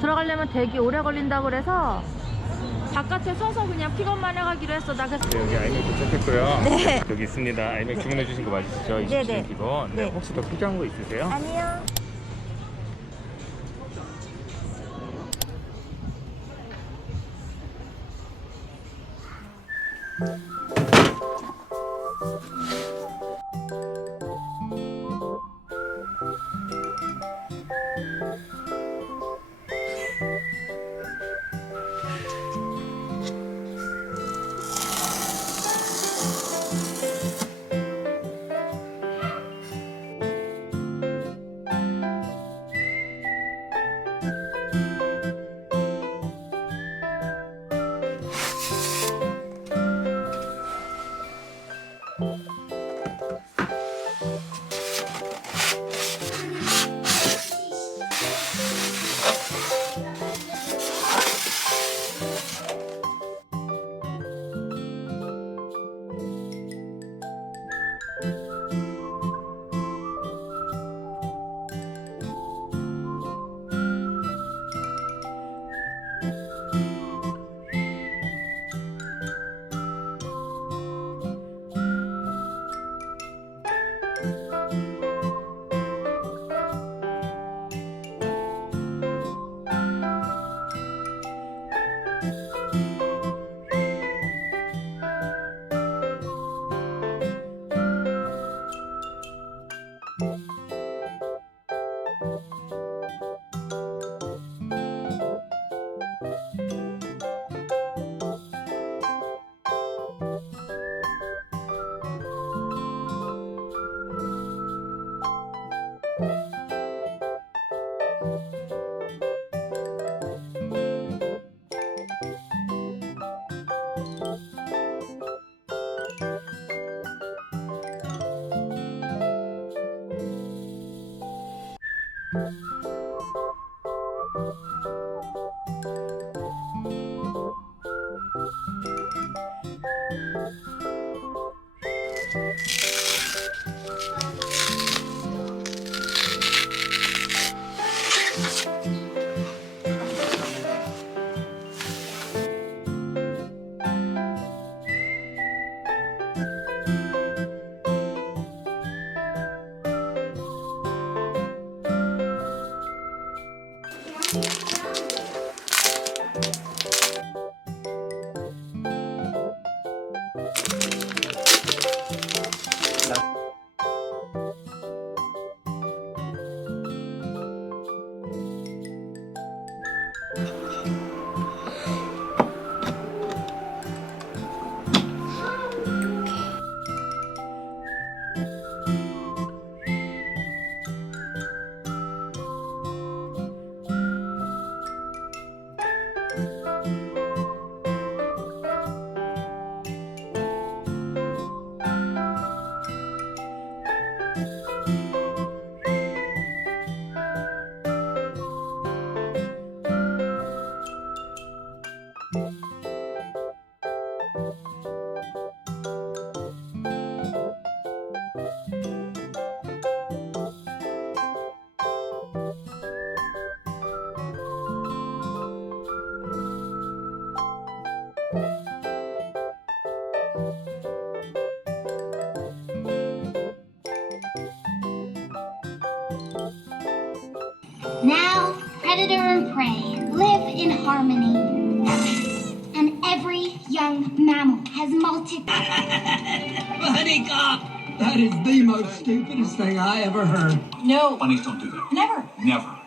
들어가려면 대기 오래 걸린다고 그래서 바깥에 서서 그냥 픽업만 해가기로 했어. 나 그래서 네, 여기 아이맥 도착했고요. 네. 여기 있습니다. 아이맥 주문해 주신 거 맞으시죠? 27인 기본. 네. 네. 혹시 더 필요한 거 있으세요? 아니요. Now, predator and prey live in harmony. And every young mammal has Honey cop! That is the most stupidest thing I ever heard. No. Bunnies don't do that. Never. Never.